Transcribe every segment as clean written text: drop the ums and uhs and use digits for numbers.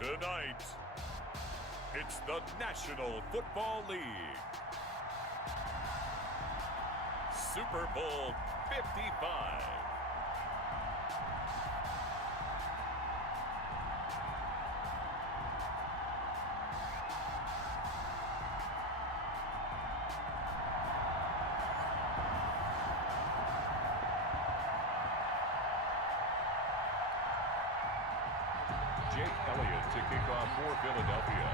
Tonight, it's the National Football League. Super Bowl 55. Jake Elliott to kick off for Philadelphia.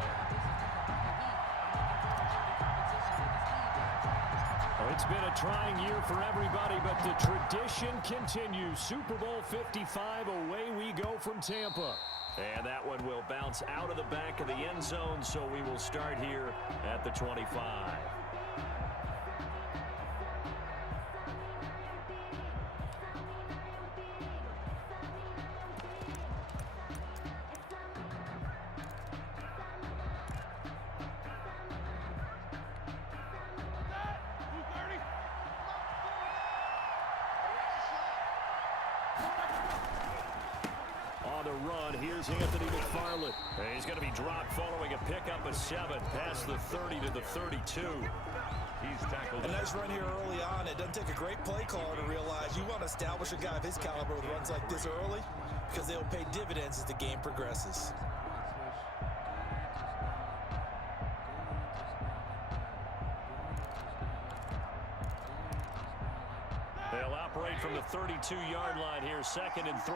Well, it's been a trying year for everybody, but the tradition continues. Super Bowl 55, away we go from Tampa. And that one will bounce out of the back of the end zone, so we will start here at the 25. Run. Here's Anthony McFarland. He's going to be dropped following a pickup of 7 past the 30 to the 32. He's tackled. A nice run here early on. It doesn't take a great play caller to realize you want to establish a guy of his caliber with runs like this early because they'll pay dividends as the game progresses. They'll operate from the 32-yard line here, 2nd and 3.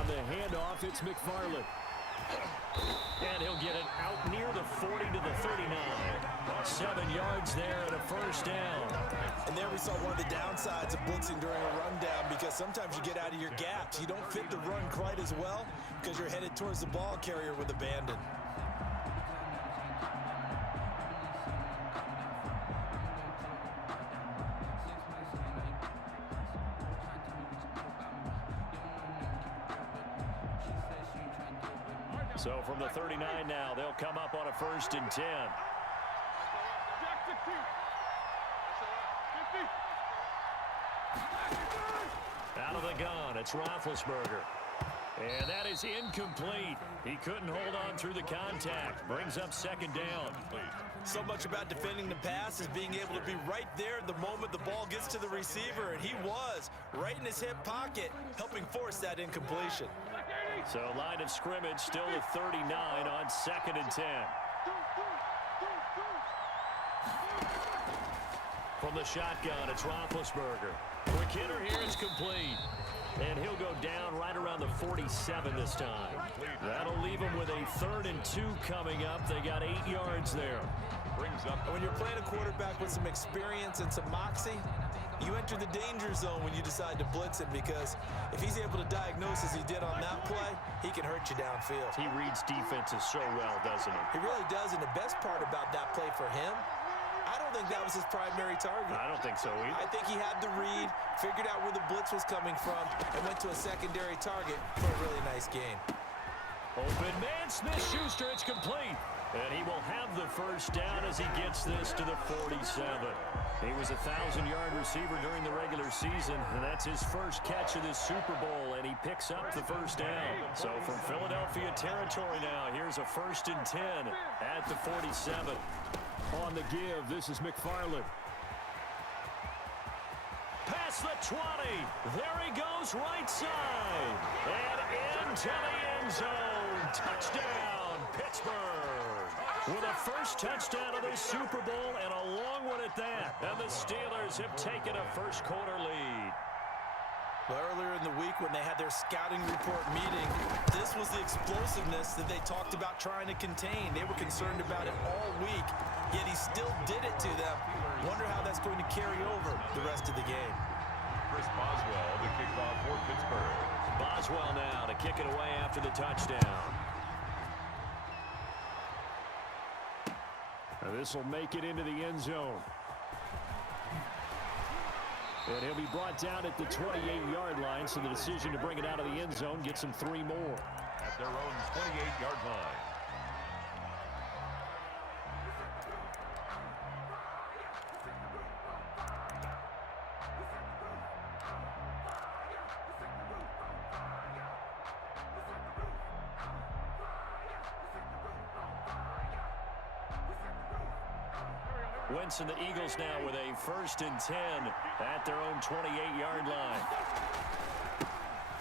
On the handoff, it's McFarland. And he'll get it out near the 40 to the 39. 7 yards there and a first down. And there we saw one of the downsides of blitzing during a rundown because sometimes you get out of your gaps. You don't fit the run quite as well because you're headed towards the ball carrier with abandon. So from the 39 now, they'll come up on a 1st and 10. Out of the gun, it's Roethlisberger. And that is incomplete. He couldn't hold on through the contact. Brings up 2nd down. So much about defending the pass is being able to be right there the moment the ball gets to the receiver, and he was right in his hip pocket, helping force that incompletion. So line of scrimmage still at 39 on 2nd and 10. From the shotgun, it's Roethlisberger. Quick hitter here, it's complete. And he'll go down right around the 47 this time. That'll leave him with a 3rd and 2 coming up. They got 8 yards there. Brings up. When you're playing a quarterback with some experience and some moxie, you enter the danger zone when you decide to blitz him because if he's able to diagnose as he did on that play, he can hurt you downfield. He reads defenses so well, doesn't he? He really does, and the best part about that play for him, I don't think that was his primary target. I don't think so either. I think he had the read, figured out where the blitz was coming from, and went to a secondary target for a really nice gain. Open man, Smith-Schuster, it's complete. And he will have the first down as he gets this to the 47. He was a 1,000-yard receiver during the regular season, and that's his first catch of this Super Bowl, and he picks up the first down. So from Philadelphia territory now, here's a 1st and 10 at the 47. On the give, this is McFarland. Past the 20. There he goes, right side. And into the end zone. Touchdown, Pittsburgh. With a first touchdown of the Super Bowl and a long one at that. And the Steelers have taken a first-quarter lead. Well, earlier in the week when they had their scouting report meeting, this was the explosiveness that they talked about trying to contain. They were concerned about it all week, yet he still did it to them. Wonder how that's going to carry over the rest of the game. Chris Boswell to kick off for Pittsburgh. Boswell now to kick it away after the touchdown. Now this will make it into the end zone. And he'll be brought down at the 28-yard line, so the decision to bring it out of the end zone gets him 3 more. At their own 28-yard line. Wentz and the Eagles now with a 1st and 10 at their own 28-yard line.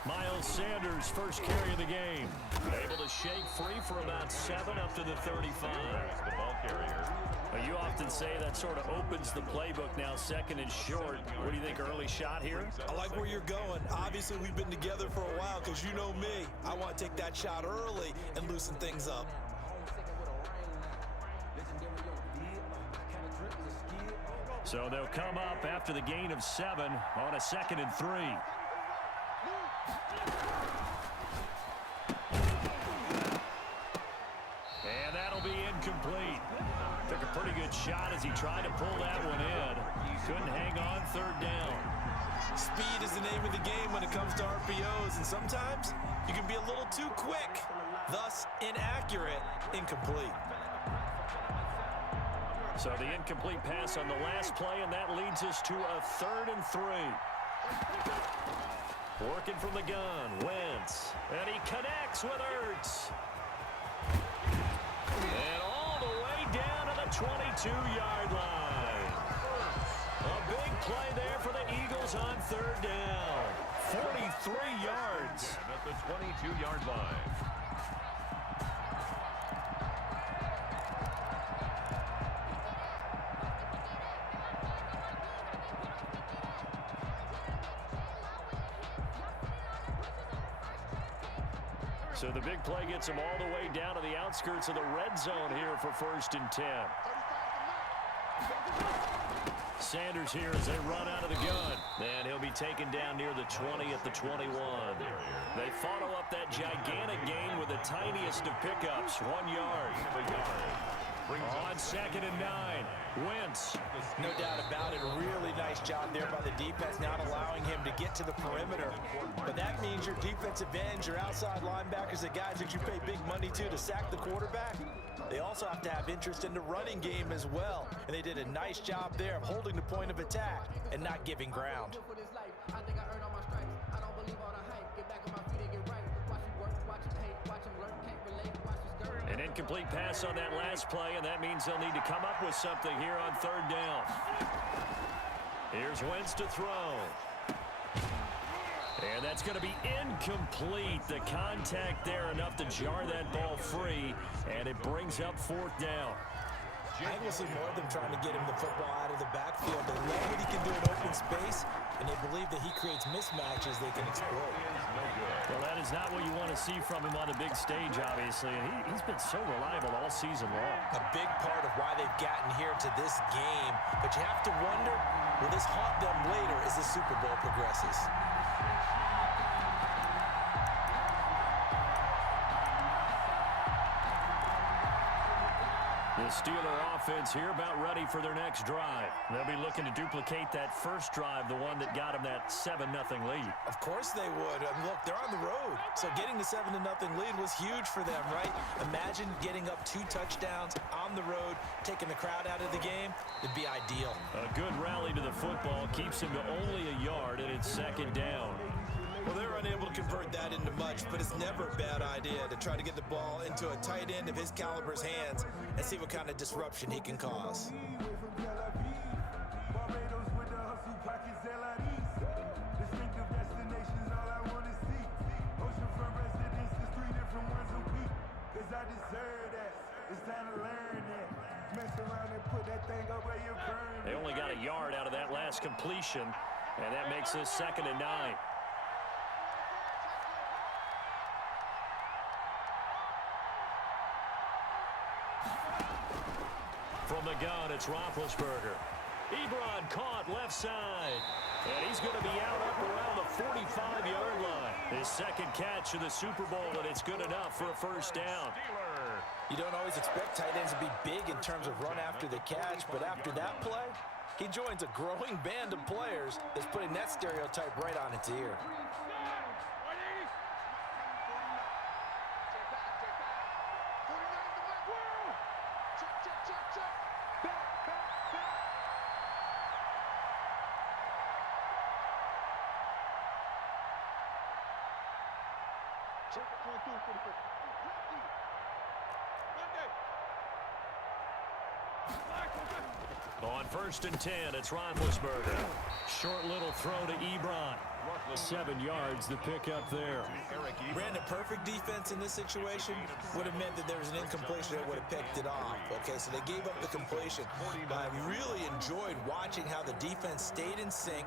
Miles Sanders, first carry of the game. Able to shake free for about 7 up to the 35. The ball carrier. You often say that sort of opens the playbook now, 2nd and short. What do you think, early shot here? I like where you're going. Obviously, we've been together for a while because you know me. I want to take that shot early and loosen things up. So they'll come up after the gain of 7 on a 2nd and 3. And that'll be incomplete. Took a pretty good shot as he tried to pull that one in. Couldn't hang on 3rd down. Speed is the name of the game when it comes to RPOs, and sometimes you can be a little too quick, thus inaccurate, incomplete. So the incomplete pass on the last play, and that leads us to a 3rd and 3. Working from the gun, Wentz. And he connects with Ertz. And all the way down to the 22-yard line. A big play there for the Eagles on 3rd down. 43 yards. At the 22-yard line. So the big play gets him all the way down to the outskirts of the red zone here for 1st and 10. Sanders here as they run out of the gun. And he'll be taken down near the 20 at the 21. They follow up that gigantic gain with the tiniest of pickups, 1 yard. On 2nd and 9, Wentz. No doubt about it. Really nice job there by the defense, not allowing him to get to the perimeter. But that means your defensive ends, your outside linebackers, the guys that you pay big money to sack the quarterback, they also have to have interest in the running game as well. And they did a nice job there of holding the point of attack and not giving ground. An incomplete pass on that last play, and that means they'll need to come up with something here on 3rd down. Here's Wentz to throw. And that's going to be incomplete. The contact there enough to jar that ball free, and it brings up 4th down. I will see more of them trying to get him the football out of the backfield. They love what he can do in open space, and they believe that he creates mismatches they can exploit. Well, that is not what you want to see from him on the big stage, obviously. And he's been so reliable all season long. A big part of why they've gotten here to this game. But you have to wonder, will this haunt them later as the Super Bowl progresses? The Steeler offense here about ready for their next drive. They'll be looking to duplicate that first drive, the one that got them that 7-0 lead. Of course they would. I mean, look, they're on the road. So getting the 7-0 lead was huge for them, right? Imagine getting up 2 touchdowns on the road, taking the crowd out of the game. It'd be ideal. A good rally to the football keeps him to only a yard, and it's 2nd down. Well, they were unable to convert that into much, but it's never a bad idea to try to get the ball into a tight end of his caliber's hands and see what kind of disruption he can cause. They only got a yard out of that last completion, and that makes this 2nd and 9. From the gun, it's Roethlisberger. Ebron caught left side. And he's going to be out up around the 45-yard line. His 2nd catch of the Super Bowl, and it's good enough for a 1st down. You don't always expect tight ends to be big in terms of run after the catch, but after that play, he joins a growing band of players that's putting that stereotype right on its ear. On 1st and 10, it's Roethlisberger. Short little throw to Ebron. 7 yards, the pickup there. Ran a perfect defense in this situation. Would have meant that there was an incompletion that would have picked it off. Okay, so they gave up the completion. But I really enjoyed watching how the defense stayed in sync,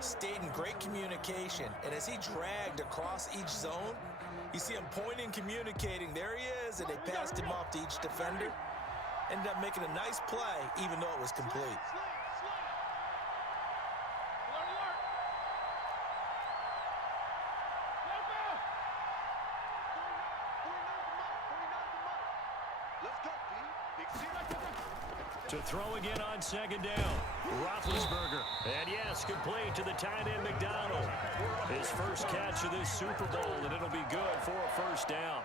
stayed in great communication. And as he dragged across each zone, you see him pointing, communicating. There he is, and they passed him off to each defender. Ended up making a nice play, even though it was complete. To throw again on 2nd down. Roethlisberger. And yes, complete to the tight end McDonald. His first catch of this Super Bowl, and it'll be good for a 1st down.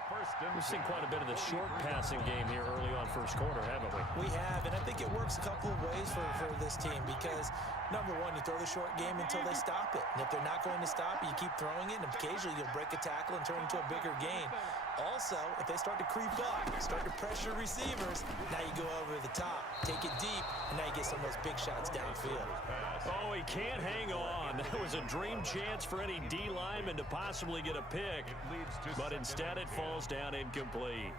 We've seen quite a bit of the short passing game here early on 1st quarter, haven't we? We have, and I think it works a couple of ways for this team because, number one, you throw the short game until they stop it. And if they're not going to stop it, you keep throwing it, and occasionally you'll break a tackle and turn it into a bigger gain. Also, if they start to creep up, start to pressure receivers, now you go over the top, take it deep, and now you get some of those big shots downfield. Oh, he can't hang on. That was a dream chance for any D lineman to possibly get a pick, but instead it falls down incomplete.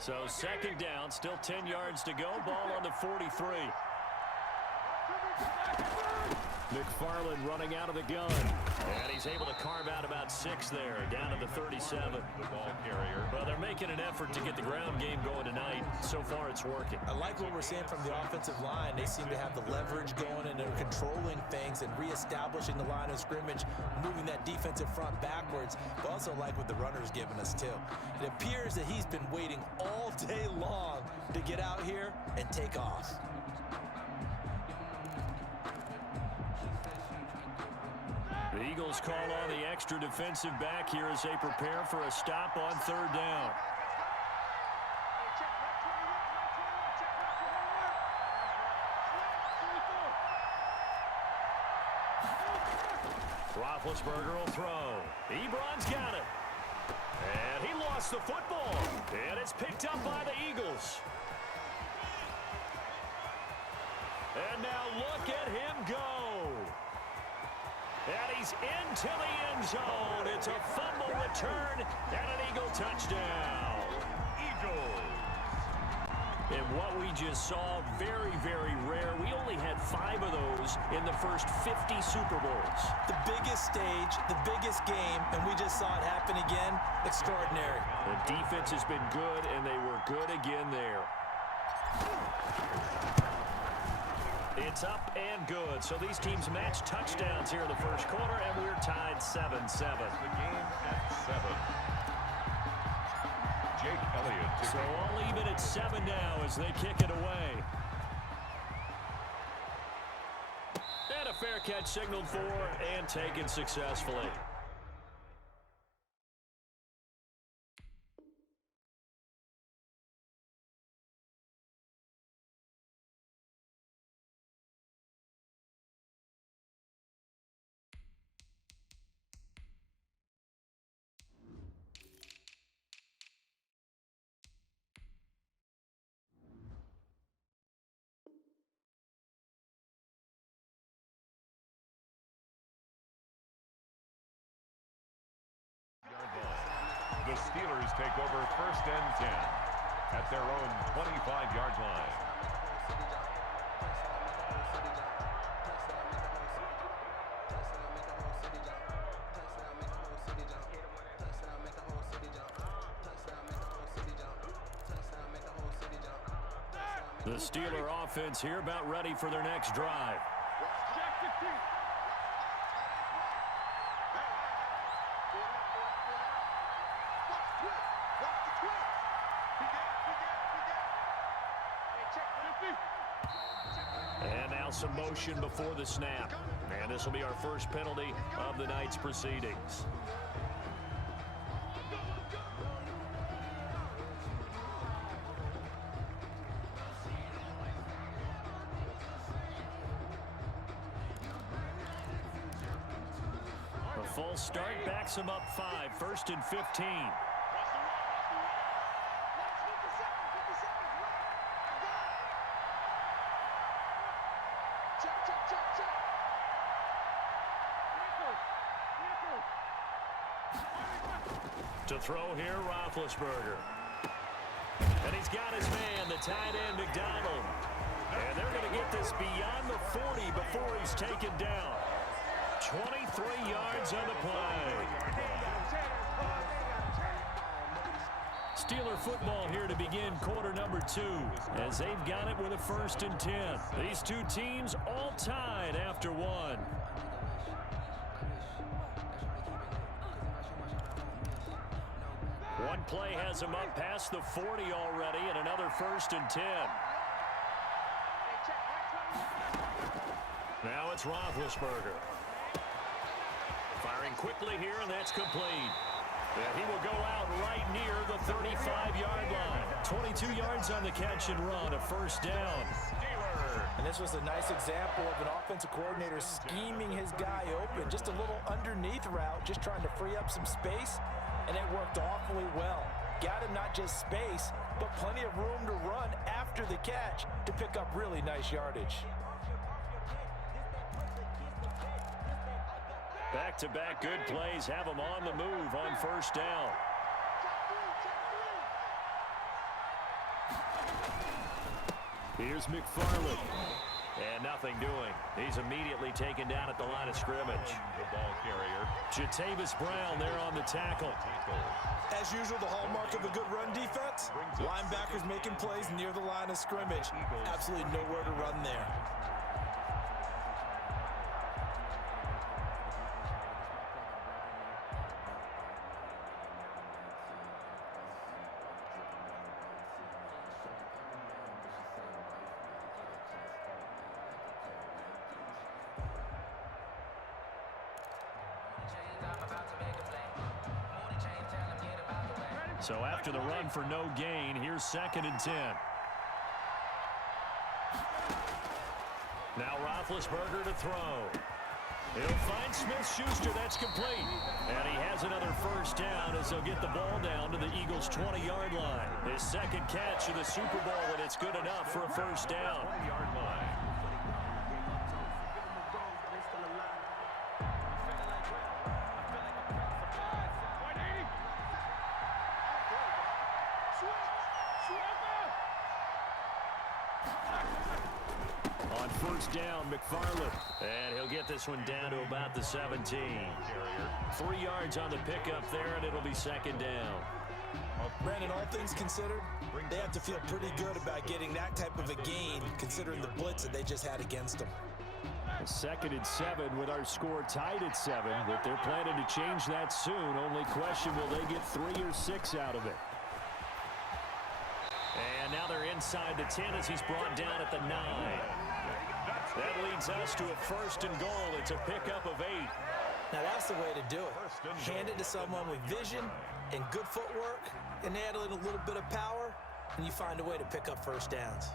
So 2nd down, still 10 yards to go, ball on the 43. McFarland running out of the gun. And he's able to carve out about 6 there, down to the 37. The ball carrier. Well, they're making an effort to get the ground game going tonight. So far, it's working. I like what we're seeing from the offensive line. They seem to have the leverage going, and they're controlling things and reestablishing the line of scrimmage, moving that defensive front backwards. But also like what the runner's giving us, too. It appears that he's been waiting all day long to get out here and take off. The Eagles call on the extra defensive back here as they prepare for a stop on 3rd down. Roethlisberger will throw. Ebron's got it. And he lost the football. And it's picked up by the Eagles. And now look at him go. And he's into the end zone. It's a fumble return and an Eagle touchdown. Eagles. And what we just saw, very, very rare. We only had 5 of those in the first 50 Super Bowls. The biggest stage, the biggest game, and we just saw it happen again. Extraordinary. The defense has been good, and they were good again there. It's up and good. So these teams match touchdowns here in the 1st quarter, and we're tied 7-7. The game at 7. Jake Elliott. So all even at 7 now as they kick it away. And a fair catch signaled for and taken successfully. The Steelers take over 1st and 10 at their own 25-yard line. The Steeler offense here about ready for their next drive. And now some motion before the snap. And this will be our first penalty of the night's proceedings. A full start backs him up 5, 1st and 15. To throw here, Roethlisberger. And he's got his man, the tight end, McDonald. And they're going to get this beyond the 40 before he's taken down. 23 yards on the play. Steeler football here to begin quarter number 2 as they've got it with a 1st and 10. These two teams all tied after one. One play has him up past the 40 already and another 1st and 10. Now it's Roethlisberger. Firing quickly here, and that's complete. And he will go out right near the 35-yard line. 22 yards on the catch and run, a 1st down. And this was a nice example of an offensive coordinator scheming his guy open. Just a little underneath route, just trying to free up some space, and it worked awfully well. Got him not just space, but plenty of room to run after the catch to pick up really nice yardage. Back-to-back good plays have him on the move on 1st down. Here's McFarland. And nothing doing. He's immediately taken down at the line of scrimmage. The ball carrier. Jatavis Brown there on the tackle. As usual, the hallmark of a good run defense, linebackers making plays near the line of scrimmage. Absolutely nowhere to run there. So after the run for no gain, here's 2nd and 10. Now Roethlisberger to throw. He'll find Smith-Schuster. That's complete. And he has another 1st down as they'll get the ball down to the Eagles' 20-yard line. His 2nd catch of the Super Bowl, and it's good enough for a 1st down. 20-yard line. On 1st down, McFarland. And he'll get this one down to about the 17. 3 yards on the pickup there, and it'll be 2nd down. Brandon, all things considered, they have to feel pretty good about getting that type of a gain, considering the blitz that they just had against them. 2nd and 7 with our score tied at 7, but they're planning to change that soon. Only question, will they get 3 or 6 out of it? And now they're inside the 10 as he's brought down at the 9. That leads us to a 1st and goal. It's a pickup of 8. Now that's the way to do it. Hand it to someone with vision and good footwork, and add a little bit of power, and you find a way to pick up 1st downs.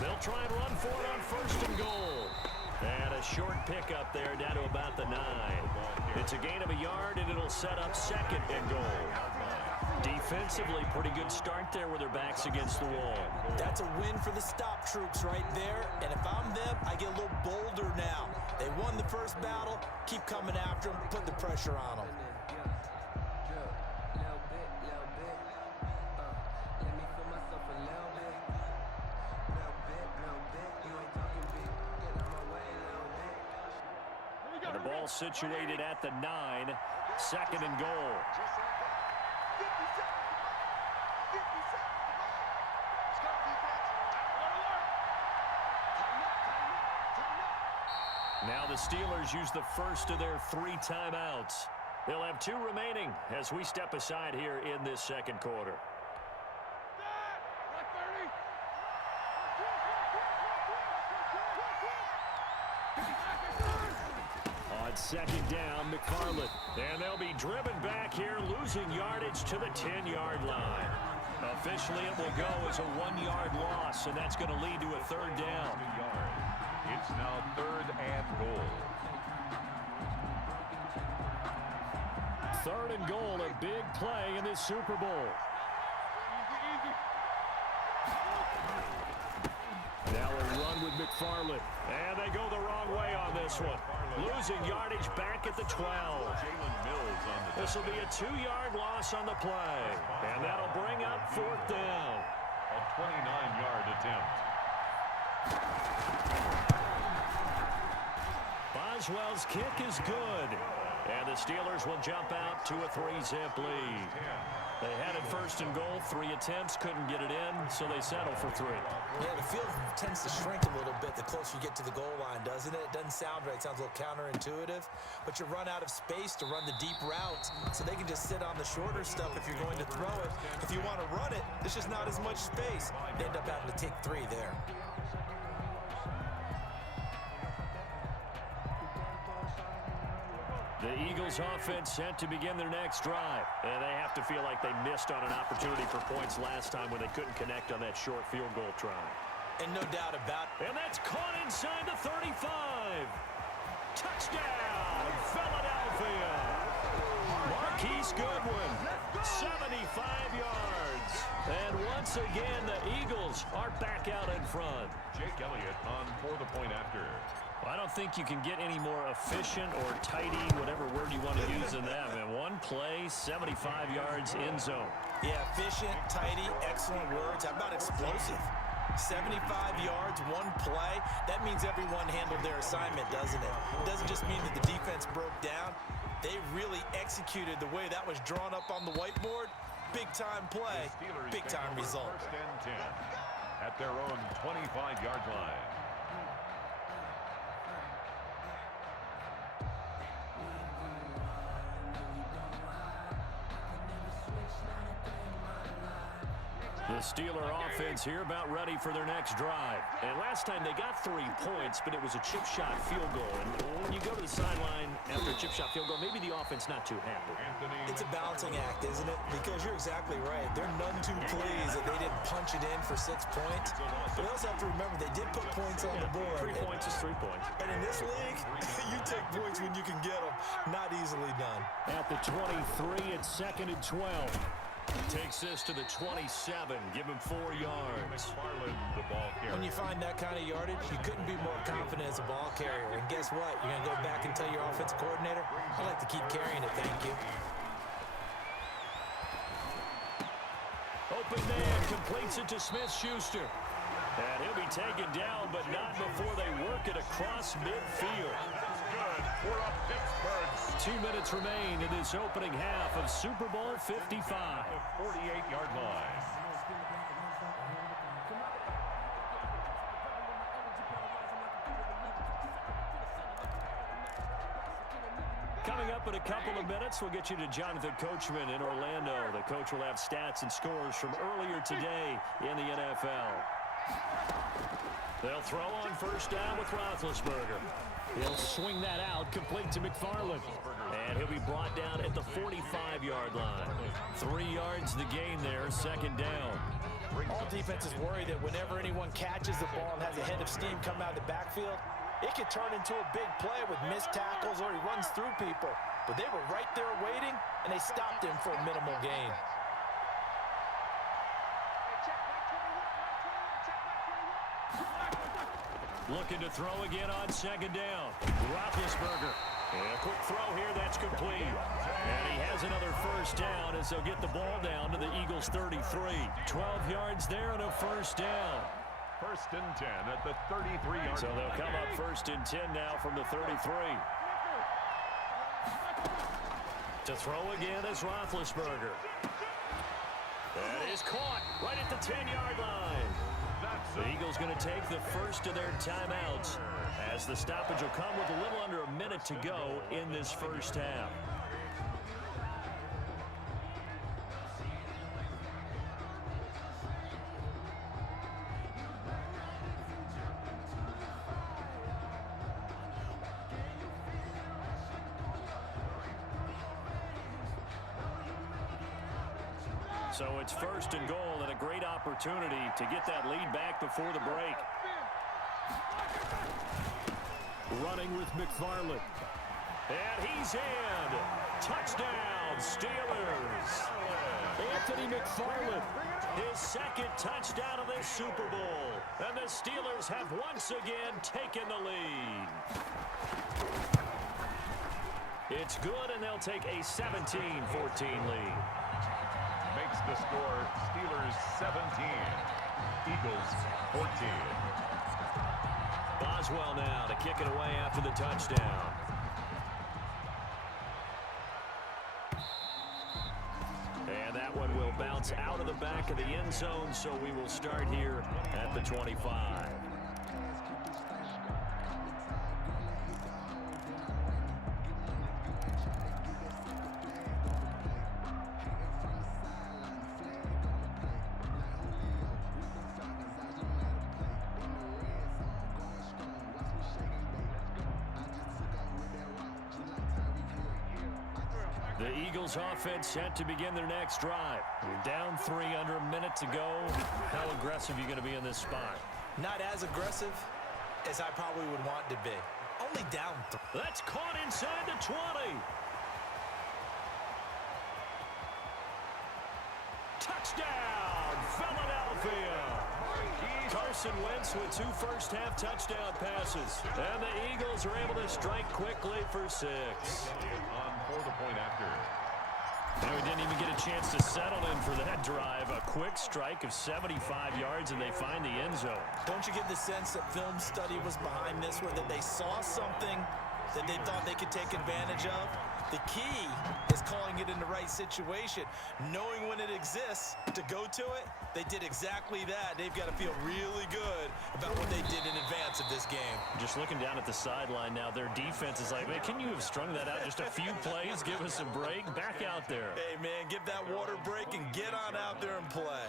They'll try and run for it on 1st and goal. And a short pickup there down to about the 9. It's a gain of a yard, and it'll set up 2nd and goal. Defensively, pretty good start there with their backs against the wall. That's a win for the stop troops right there. And if I'm them, I get a little bolder now. They won the 1st battle. Keep coming after them. Put the pressure on them. Ball situated at the 9. 2nd and goal. Now the Steelers use the 1st of their 3 timeouts. They'll have 2 remaining as we step aside here in this 2nd quarter. On 2nd down, McFarland. And they'll be driven back here, losing yardage to the 10-yard line. Officially, it will go as a 1-yard loss, and that's going to lead to a 3rd down. It's now 3rd and goal. 3rd and goal, a big play in this Super Bowl. Now a run with McFarland. And they go the wrong way on this one. Losing yardage back at the 12. This will be a 2-yard loss on the play. And that'll bring up 4th down. A 29-yard attempt. Boswell's kick is good. And the Steelers will jump out to a 3-zip lead. They had it 1st and goal, 3 attempts, couldn't get it in, so they settle for 3. Yeah, the field tends to shrink a little bit the closer you get to the goal line, doesn't it? It doesn't sound right. It sounds a little counterintuitive, but you run out of space to run the deep routes, so they can just sit on the shorter stuff if you're going to throw it. If you want to run it, there's just not as much space. They end up having to take 3 there. The Eagles offense set to begin their next drive. And they have to feel like they missed on an opportunity for points last time when they couldn't connect on that short field goal try. And no doubt about it. And that's caught inside the 35. Touchdown, Philadelphia. Marquise Goodwin, 75 yards. And once again, the Eagles are back out in front. Jake Elliott on for the point after. I don't think you can get any more efficient or tidy, whatever word you want to use in that. And one play, 75 yards in zone. Yeah, efficient, tidy, excellent words. How about explosive? 75 yards, one play. That means everyone handled their assignment, doesn't it? It doesn't just mean that the defense broke down. They really executed the way that was drawn up on the whiteboard. Big-time play, big-time result. 1st and 10 at their own 25-yard line. The Steeler offense here about ready for their next drive. And last time they got 3 points, but it was a chip shot field goal. And when you go to the sideline after a chip shot field goal, maybe the offense not too happy. It's a balancing act, isn't it? Because you're exactly right. They're none too pleased that they didn't punch it in for 6 points. But they also have to remember they did put points on the board. 3 points is 3 points. And in this league, you take points when you can get them. Not easily done. At the 23, it's 2nd and 12. Takes this to the 27. Give him 4 yards. The ball carrier. When you find that kind of yardage, you couldn't be more confident as a ball carrier. And guess what? You're going to go back and tell your offensive coordinator, I'd like to keep carrying it, thank you. Open man completes it to Smith-Schuster. And he'll be taken down, but not before they work it across midfield. Good for a Pittsburgh. 2 minutes remain in this opening half of Super Bowl 55. The 48-yard line. Coming up in a couple of minutes, we'll get you to Jonathan Coachman in Orlando. The coach will have stats and scores from earlier today in the NFL. They'll throw on 1st down with Roethlisberger. He'll swing that out, complete to McFarland. And he'll be brought down at the 45-yard line. 3 yards the gain there, 2nd down. All defenses worry that whenever anyone catches the ball and has a head of steam come out of the backfield, it could turn into a big play with missed tackles or he runs through people. But they were right there waiting, and they stopped him for a minimal gain. Looking to throw again on 2nd down. Roethlisberger. And a quick throw here, that's complete. And he has another 1st down as they'll get the ball down to the Eagles' 33. 12 yards there and a 1st down. 1st and 10 at the 33-yard line. So they'll come up 1st and 10 now from the 33. To throw again is Roethlisberger. That is caught right at the 10-yard line. The Eagles going to take the first of their timeouts as the stoppage will come with a little under a minute to go in this 1st half. So it's 1st and goal and a great opportunity to get that lead back before the break. Running with McFarland. And he's in. Touchdown, Steelers. Anthony McFarland, his second touchdown of this Super Bowl. And the Steelers have once again taken the lead. It's good, and they'll take a 17-14 lead. Makes the score Steelers 17, Eagles 14. Boswell now to kick it away after the touchdown. And that one will bounce out of the back of the end zone, so we will start here at the 25. The Eagles offense set to begin their next drive. You're down 3 under a minute to go. How aggressive are you going to be in this spot? Not as aggressive as I probably would want to be. Only down 3. That's caught inside the 20. Touchdown, Philadelphia. Carson Wentz with 2 first-half touchdown passes. And the Eagles are able to strike quickly for 6. On for the point after. And we didn't even get a chance to settle in for that drive. A quick strike of 75 yards, and they find the end zone. Don't you get the sense that film study was behind this, where that they saw something that they thought they could take advantage of? The key is calling it in the right situation, knowing when it exists to go to it. They did exactly that. They've got to feel really good about what they did in advance of this game. Just looking down at the sideline now, their defense is like, man, can you have strung that out just a few plays? Give us a break. Back out there. Hey, man, give that water break and get on out there and play.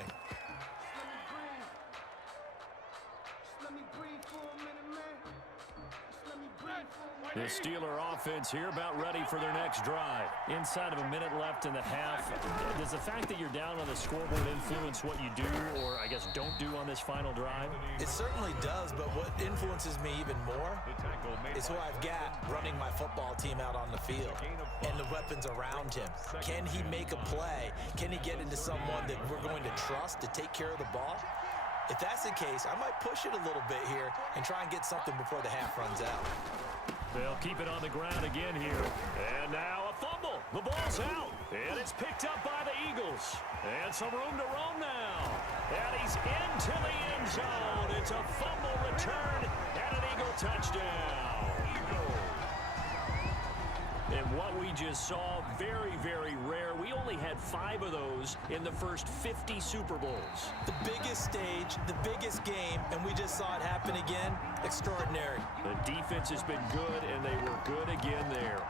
The Steeler offense here about ready for their next drive. Inside of a minute left in the half. Does the fact that you're down on the scoreboard influence what you do, or I guess don't do on this final drive? It certainly does, but what influences me even more is who I've got running my football team out on the field and the weapons around him. Can he make a play? Can he get into someone that we're going to trust to take care of the ball? If that's the case, I might push it a little bit here and try and get something before the half runs out. They'll keep it on the ground again here. And now a fumble. The ball's out. And it's picked up by the Eagles. And some room to roam now. And he's into the end zone. It's a fumble return and an Eagle touchdown. And what we just saw, very, very rare. We only had 5 of those in the first 50 Super Bowls. The biggest stage, the biggest game, and we just saw it happen again. Extraordinary. The defense has been good, and they were good again there.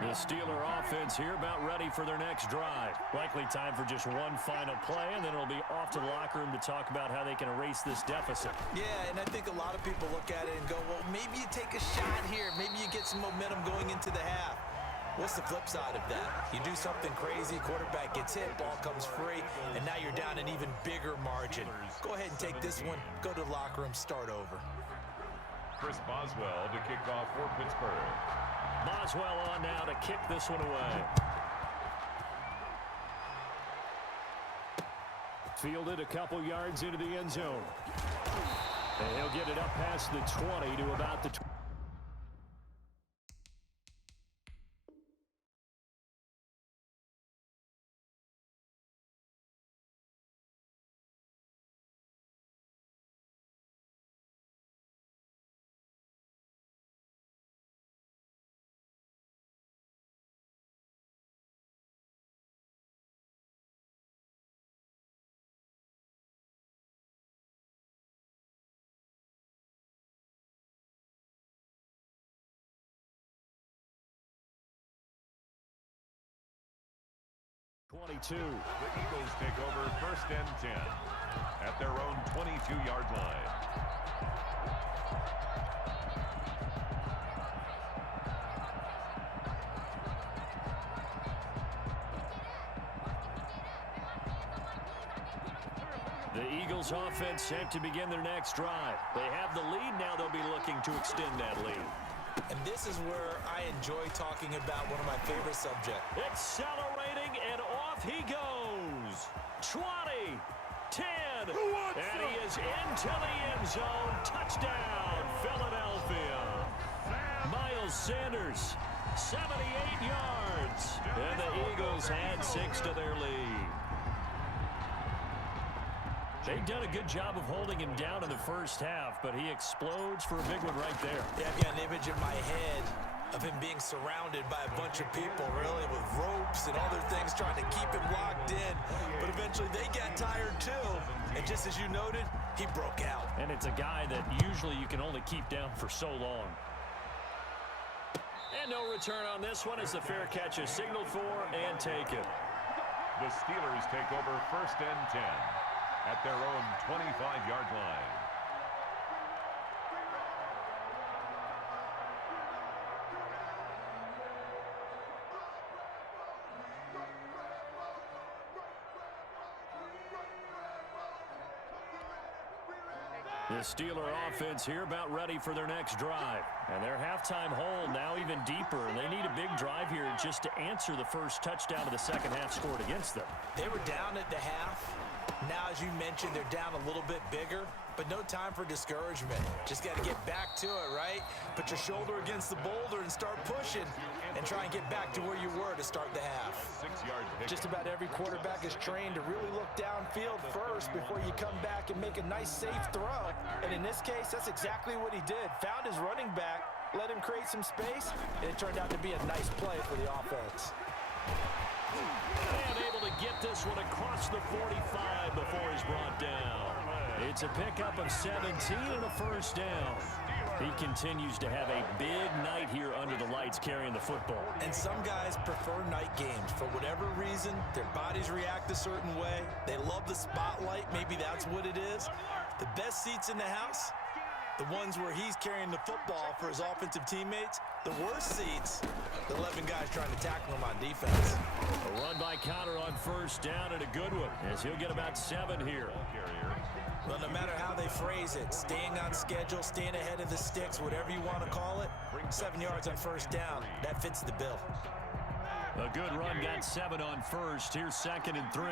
The Steeler offense here about ready for their next drive. Likely time for just one final play, and then it'll be off to the locker room to talk about how they can erase this deficit. Yeah, and I think a lot of people look at it and go, well, maybe you take a shot here. Maybe you get some momentum going into the half. What's the flip side of that? You do something crazy, quarterback gets hit, ball comes free, and now you're down an even bigger margin. Go ahead and take this one, go to the locker room, start over. Chris Boswell to kick off for Pittsburgh. Boswell on now to kick this one away. Fielded a couple yards into the end zone. And he'll get it up past the 20 to about the 20. The Eagles take over first and 10 at their own 22-yard line. The Eagles offense set to begin their next drive. They have the lead. Now they'll be looking to extend that lead. And this is where I enjoy talking about one of my favorite subjects. Accelerating, and off he goes. 20, 10, and he is into the end zone. Touchdown, Philadelphia. Miles Sanders, 78 yards. And the Eagles add 6 to their lead. They've done a good job of holding him down in the first half, but he explodes for a big one right there. Yeah, I've got an image in my head of him being surrounded by a bunch of people, really, with ropes and other things trying to keep him locked in. But eventually they got tired too. And just as you noted, he broke out. And it's a guy that usually you can only keep down for so long. And no return on this one as the fair catch is signaled for and taken. The Steelers take over 1st and 10 at their own 25-yard line. The Steeler offense here about ready for their next drive. And their halftime hole now even deeper. And they need a big drive here just to answer the first touchdown of the second half scored against them. They were down at the half. Now, as you mentioned, they're down a little bit bigger, but no time for discouragement. Just got to get back to it, right? Put your shoulder against the boulder and start pushing and try and get back to where you were to start the half. 6-yard pick. Just about every quarterback is trained to really look downfield first before you come back and make a nice, safe throw. And in this case, that's exactly what he did. Found his running back, let him create some space, and it turned out to be a nice play for the offense. And able to get this one across the 45 before he's brought down. It's a pickup of 17 and a first down. He continues to have a big night here under the lights carrying the football. And some guys prefer night games. For whatever reason, their bodies react a certain way. They love the spotlight. Maybe that's what it is. The best seats in the house, the ones where he's carrying the football for his offensive teammates. The worst seats, the 11 guys trying to tackle him on defense. A run by Connor on first down and a good one, as he'll get about 7 here. Well, no matter how they phrase it, staying on schedule, staying ahead of the sticks, whatever you want to call it, 7 yards on first down, that fits the bill. A good run, got 7 on first. Here's 2nd and 3.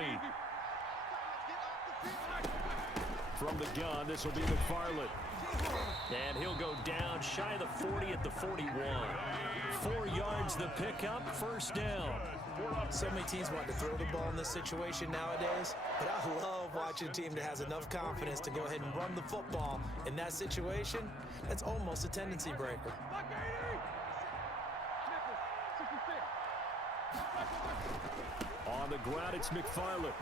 From the gun, this will be McFarland. And he'll go down shy of the 40 at the 41. 4 yards the pickup, first down. So many teams want to throw the ball in this situation nowadays, but I love watching a team that has enough confidence to go ahead and run the football. In that situation, that's almost a tendency breaker. On the ground, it's McFarland.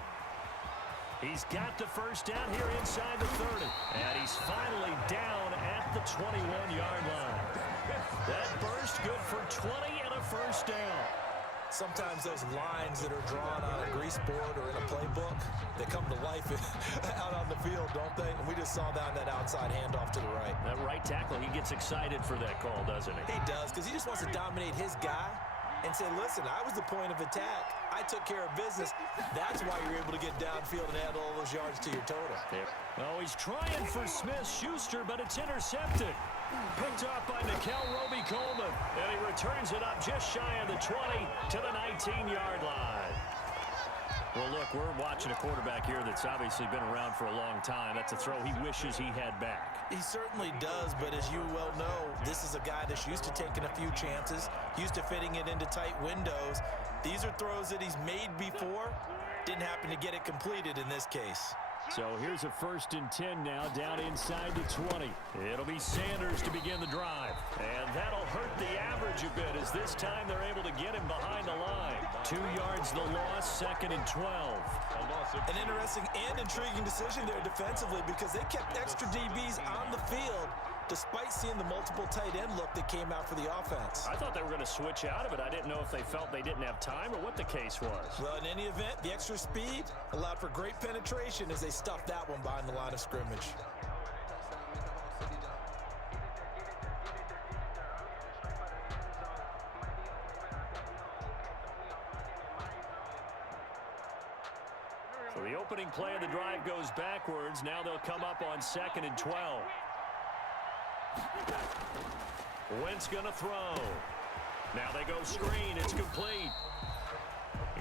He's got the first down here inside the 30. And he's finally down at the 21-yard line. That burst good for 20 and a first down. Sometimes those lines that are drawn on a grease board or in a playbook, they come to life out on the field, don't they? And we just saw that outside handoff to the right. That right tackle, he gets excited for that call, doesn't he? He does, because he just wants to dominate his guy and say, listen, I was the point of attack. I took care of business. That's why you're able to get downfield and add all those yards to your total. Yep. Oh, he's trying for Smith-Schuster, but it's intercepted. Picked off by Nickel Roby-Coleman. And he returns it up just shy of the 20 to the 19-yard line. Well, look, we're watching a quarterback here that's obviously been around for a long time. That's a throw he wishes he had back. He certainly does, but as you well know, this is a guy that's used to taking a few chances, used to fitting it into tight windows. These are throws that he's made before. Didn't happen to get it completed in this case. So here's a 1st and 10 now, down inside the 20. It'll be Sanders to begin the drive. And that'll hurt the average a bit, as this time they're able to get him behind the line. 2 yards the loss, 2nd and 12. An interesting and intriguing decision there defensively, because they kept extra DBs on the field despite seeing the multiple tight end look that came out for the offense. I thought they were going to switch out of it. I didn't know if they felt they didn't have time or what the case was. Well, in any event, the extra speed allowed for great penetration as they stuffed that one behind the line of scrimmage. So The opening play of the drive goes backwards. Now they'll come up on 2nd and 12. Wentz going to throw. Now they go screen. It's complete.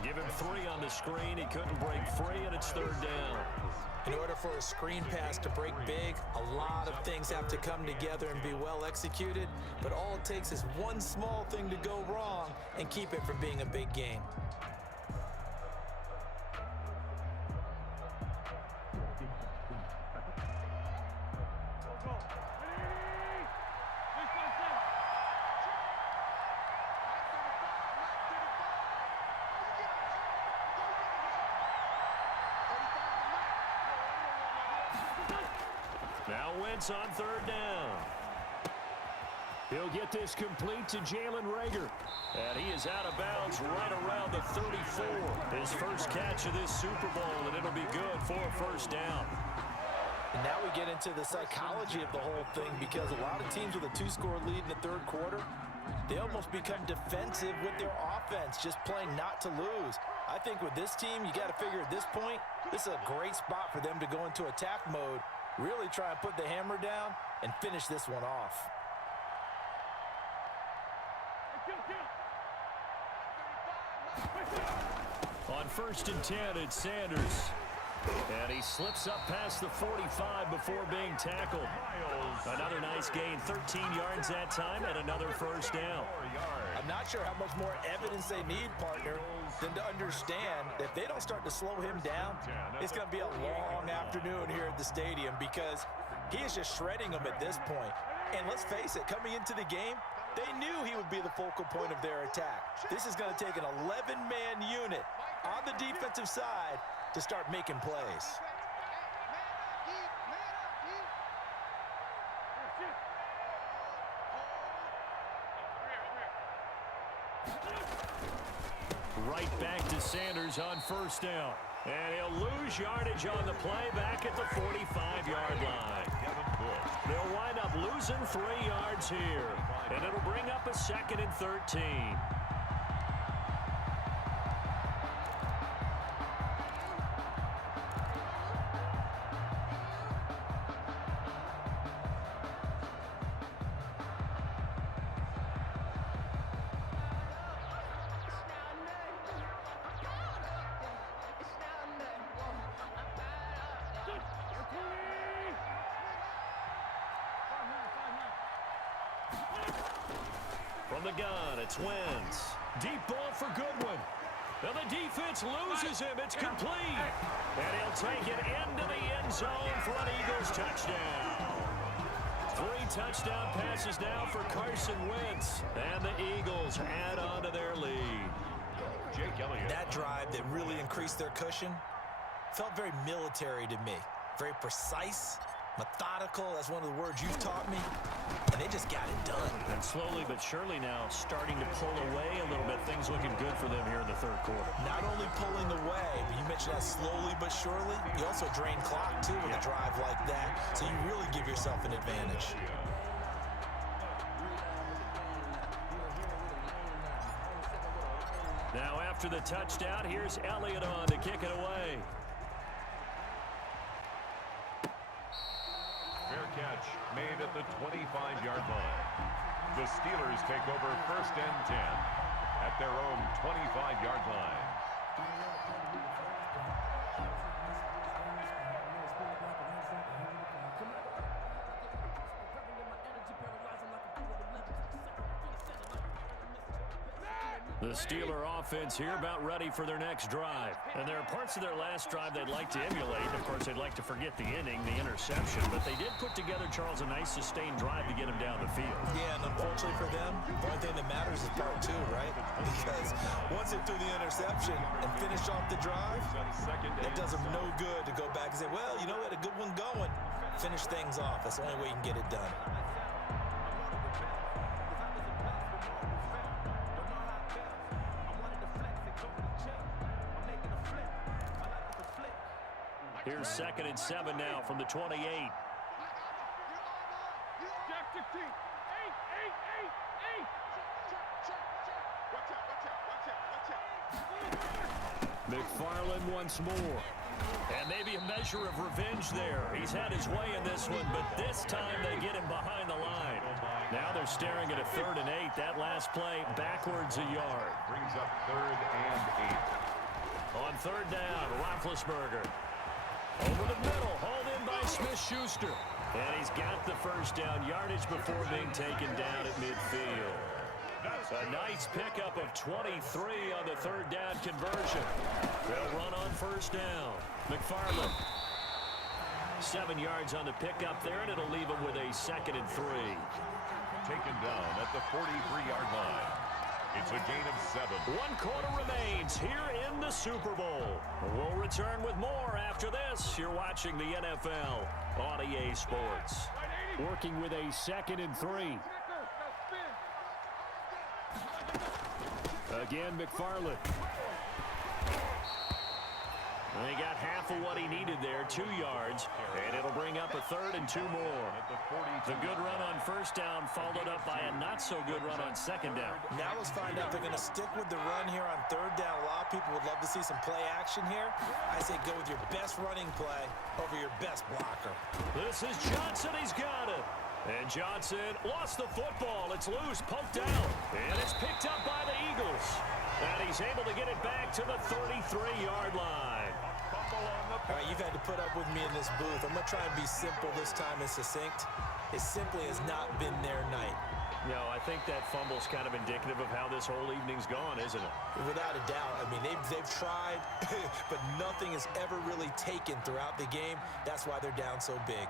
Give him 3 on the screen. He couldn't break free, and it's 3rd down. In order for a screen pass to break big, a lot of things have to come together and be well executed, but all it takes is one small thing to go wrong and keep it from being a big game. Now Wentz on 3rd down. He'll get this complete to Jalen Reagor. And he is out of bounds right around the 34. His first catch of this Super Bowl, and it'll be good for a 1st down. And now we get into the psychology of the whole thing, because a lot of teams with a 2-score lead in the 3rd quarter, they almost become defensive with their offense, just playing not to lose. I think with this team, you got to figure at this point, this is a great spot for them to go into attack mode, really try and put the hammer down and finish this one off. On 1st and 10, it's Sanders. And he slips up past the 45 before being tackled. Another nice gain, 13 yards that time, and another 1st down. I'm not sure how much more evidence they need, partner, than to understand that if they don't start to slow him down, it's going to be a long afternoon here at the stadium, because he is just shredding them at this point. And let's face it, coming into the game, they knew he would be the focal point of their attack. This is going to take an 11-man unit on the defensive side to start making plays. Right back to Sanders on 1st down. And he'll lose yardage on the play back at the 45-yard line. They'll wind up losing 3 yards here. And it'll bring up a 2nd and 13. From the gun, it's Wentz. Deep ball for Goodwin. Now the defense loses him. It's complete. And he'll take it into the end zone for an Eagles touchdown. 3 touchdown passes now for Carson Wentz. And the Eagles add on to their lead. That drive that really increased their cushion felt very military to me. Very precise, methodical. That's one of the words you've taught me. And they just got it done. And slowly but surely now starting to pull away a little bit. Things looking good for them here in the 3rd quarter. Not only pulling away, but you mentioned that slowly but surely. You also drain clock, too, with a drive like that. So you really give yourself an advantage. Now after the touchdown, here's Elliott on to kick it away. Fair catch made at the 25-yard line. The Steelers take over 1st and 10 at their own 25-yard line. The Steeler offense here about ready for their next drive. And there are parts of their last drive they'd like to emulate. Of course, they'd like to forget the inning, the interception. But they did put together, Charles, a nice sustained drive to get him down the field. Yeah, and unfortunately for them, the only thing that matters is part 2, right? Because once they threw the interception and finished off the drive, it does them no good to go back and say, well, you know, we had a good one going. Finish things off. That's the only way you can get it done. Here's 2nd and 7 now from the 28. McFarland once more. And maybe a measure of revenge there. He's had his way in this one, but this time they get him behind the line. Now they're staring at a 3rd and 8. That last play backwards a yard. Brings up 3rd and 8. On 3rd down, Roethlisberger. Over the middle, hauled in by Smith-Schuster. And he's got the first down yardage before being taken down at midfield. A nice pickup of 23 on the 3rd down conversion. They'll run on 1st down. McFarland. 7 yards on the pickup there, and it'll leave him with a 2nd and 3. Taken down at the 43-yard line. It's a gain of 7. 1 quarter remains here in the Super Bowl. We'll return with more after this. You're watching the NFL on EA Sports. Working with a 2nd and 3. Again, McFarland. And he got half of what he needed there, 2 yards, and it'll bring up a 3rd and 2 more. The good run on 1st down followed up by a not-so-good run on 2nd down. Now let's find out if they're going to stick with the run here on 3rd down. A lot of people would love to see some play action here. I say go with your best running play over your best blocker. This is Johnson. He's got it. And Johnson lost the football. It's loose, poked out, and it's picked up by the Eagles. And he's able to get it back to the 33-yard line. All right, you've had to put up with me in this booth. I'm going to try and be simple this time and succinct. It simply has not been their night. No, I think that fumble's kind of indicative of how this whole evening's gone, isn't it? Without a doubt. I mean, they've tried, but nothing has ever really taken throughout the game. That's why they're down so big.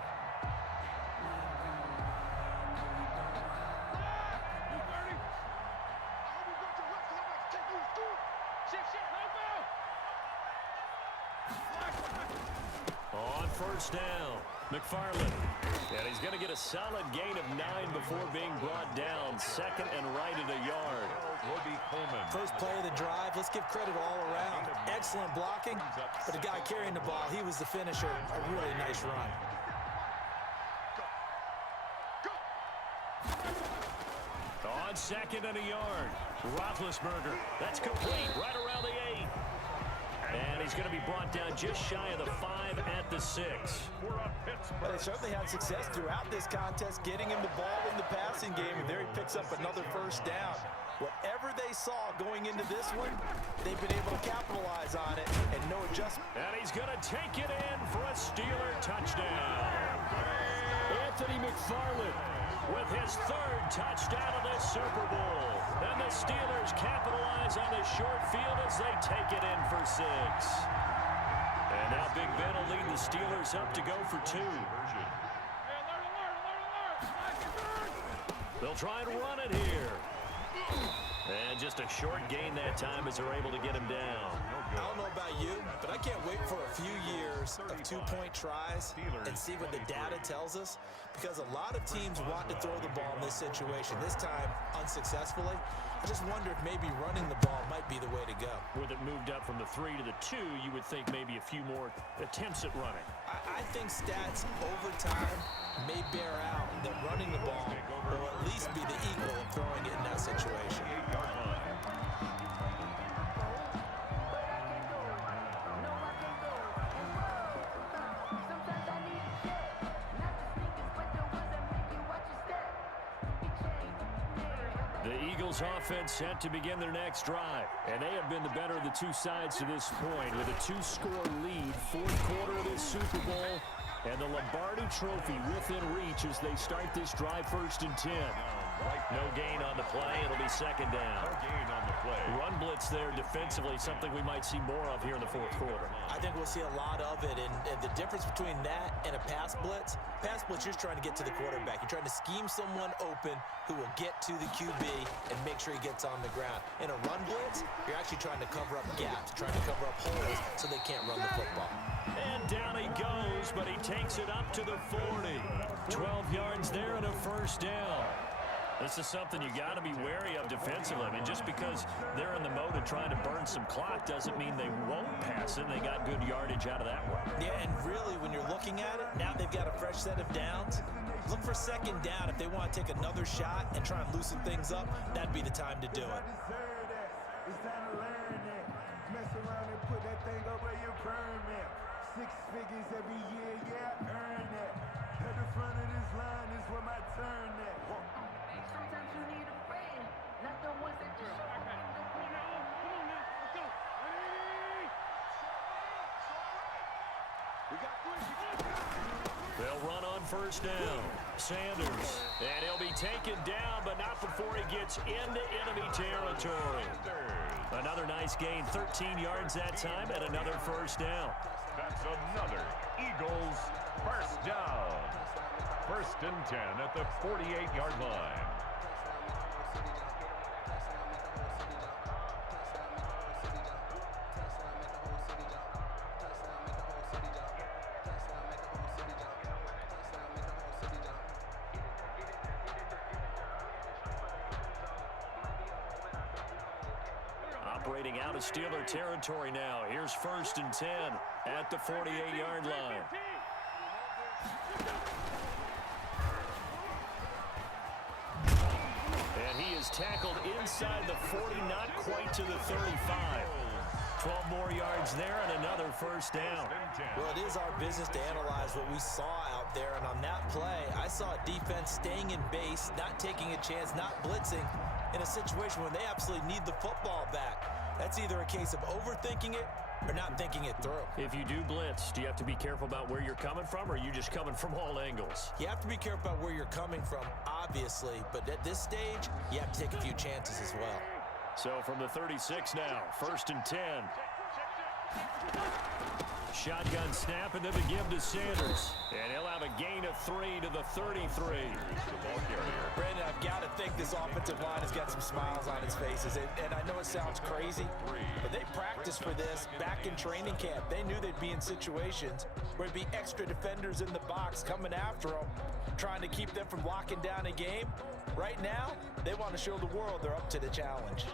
On 1st down, McFarland. And he's going to get a solid gain of 9 before being brought down. 2nd and right at a yard. First play of the drive. Let's give credit all around. Excellent blocking, but the guy carrying the ball, he was the finisher. A really nice run. On 2nd and a yard, Roethlisberger. That's complete right around the 8. And he's going to be brought down just shy of the 5 at the 6. But they certainly had success throughout this contest, getting him the ball in the passing game, and there he picks up another 1st down. Whatever they saw going into this one, they've been able to capitalize on it, and no adjustment. And he's going to take it in for a Steeler touchdown. Anthony McFarland with his 3rd touchdown of the Super Bowl. And the Steelers capitalize on the short field as they take it in for 6. And now Big Ben will lead the Steelers up to go for 2. They'll try and run it here. And just a short gain that time as they're able to get him down. I don't know about you, but I can't wait for a few years of 2-point tries and see what the data tells us, because a lot of teams want to throw the ball in this situation, this time unsuccessfully. I just wonder if maybe running the ball might be the way to go. With it moved up from the 3 to the 2, you would think maybe a few more attempts at running. I think stats over time may bear out that running the ball will at least be the equal of throwing it in that situation. The Eagles offense set to begin their next drive. And they have been the better of the two sides to this point with a 2-score lead, 4th quarter of this Super Bowl. And the Lombardi Trophy within reach as they start this drive 1st and 10. No gain on the play. It'll be 2nd down. No gain on the play. Run blitz there defensively, something we might see more of here in the 4th quarter. I think we'll see a lot of it, and the difference between that and a pass blitz, you're just trying to get to the quarterback. You're trying to scheme someone open who will get to the QB and make sure he gets on the ground. In a run blitz, you're actually trying to cover up gaps, trying to cover up holes so they can't run the football. And down he goes, but he takes it up to the 40. 12 yards there and a 1st down. This is something you got to be wary of defensively. I mean, just because they're in the mode of trying to burn some clock doesn't mean they won't pass it. They got good yardage out of that one. Yeah, and really, when you're looking at it, now they've got a fresh set of downs. Look for 2nd down. If they want to take another shot and try and loosen things up, that'd be the time to do it. It's time to learn that. Mess around and put that thing over your permit. They'll run on first down. Sanders. And he'll be taken down, but not before he gets into enemy territory. Another nice gain, 13 yards that time, and another first down. That's another Eagles first down. 1st and 10 at the 48-yard line. Operating out of Steeler territory now. Here's 1st and 10 at the 48-yard line. And he is tackled inside the 40, not quite to the 35. 12 more yards there and another first down. Well, it is our business to analyze what we saw out there, and on that play, I saw a defense staying in base, not taking a chance, not blitzing, in a situation when they absolutely need the football back. That's either a case of overthinking it or not thinking it through. If you do blitz, do you have to be careful about where you're coming from, or are you just coming from all angles? You have to be careful about where you're coming from, obviously, but at this stage, you have to take a few chances as well. So from the 36 now, 1st and 10. Shotgun snap and then the give to Sanders. And he'll have a gain of 3 to the 33. Brandon, I've got to think this offensive line has got some smiles on its faces. And I know it sounds crazy, but they practiced for this back in training camp. They knew they'd be in situations where there'd be extra defenders in the box coming after them, trying to keep them from locking down a game. Right now, they want to show the world they're up to the challenge.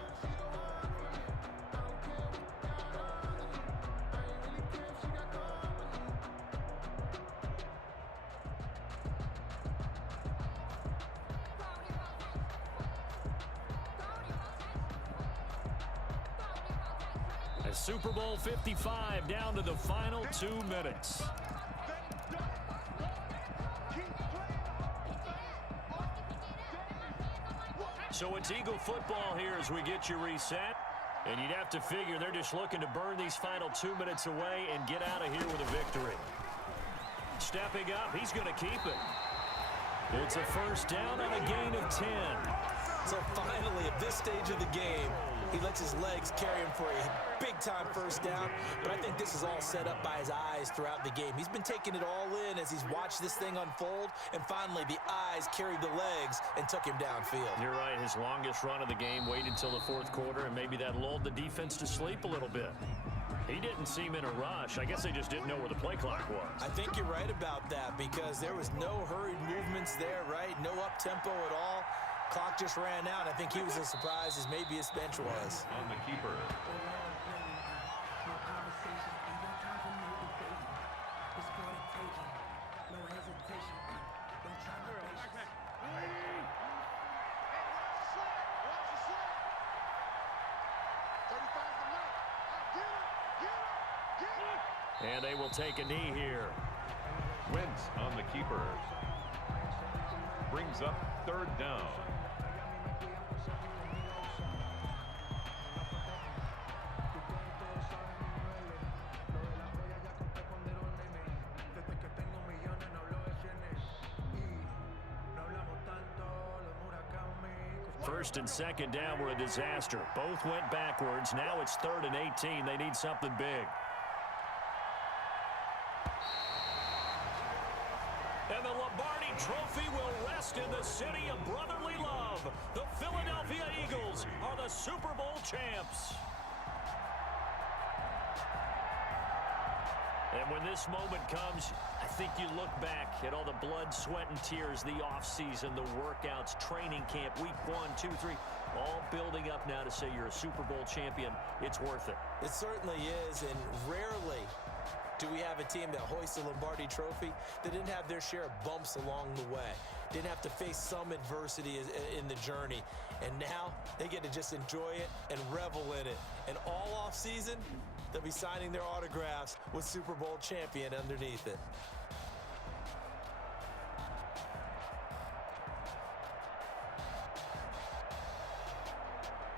Super Bowl 55 down to the final 2 minutes. So it's Eagle football here as we get you reset. And you'd have to figure they're just looking to burn these final 2 minutes away and get out of here with a victory. Stepping up, he's going to keep it. It's a first down on a gain of 10. So finally, at this stage of the game, he lets his legs carry him for a big-time first down. But I think this is all set up by his eyes throughout the game. He's been taking it all in as he's watched this thing unfold. And finally, the eyes carried the legs and took him downfield. You're right. His longest run of the game waited until the 4th quarter, and maybe that lulled the defense to sleep a little bit. He didn't seem in a rush. I guess they just didn't know where the play clock was. I think you're right about that because there was no hurried movements there, right? No up-tempo at all. Clock just ran out. I think he was as surprised as maybe his bench was. On the keeper. And they will take a knee here. Wentz on the keeper. Brings up 3rd down. First and second down were a disaster. Both went backwards. Now it's 3rd and 18. They need something big. And the Lombardi Trophy will rest in the city of brotherly love. The Philadelphia Eagles are the Super Bowl champs. And when this moment comes, I think you look back at all the blood, sweat, and tears, the offseason, the workouts, training camp, week 1, 2, 3, all building up now to say you're a Super Bowl champion. It's worth it. It certainly is, and rarely do we have a team that hoists the Lombardi Trophy that didn't have their share of bumps along the way, didn't have to face some adversity in the journey, and now they get to just enjoy it and revel in it. And all off season, they'll be signing their autographs with Super Bowl champion underneath it.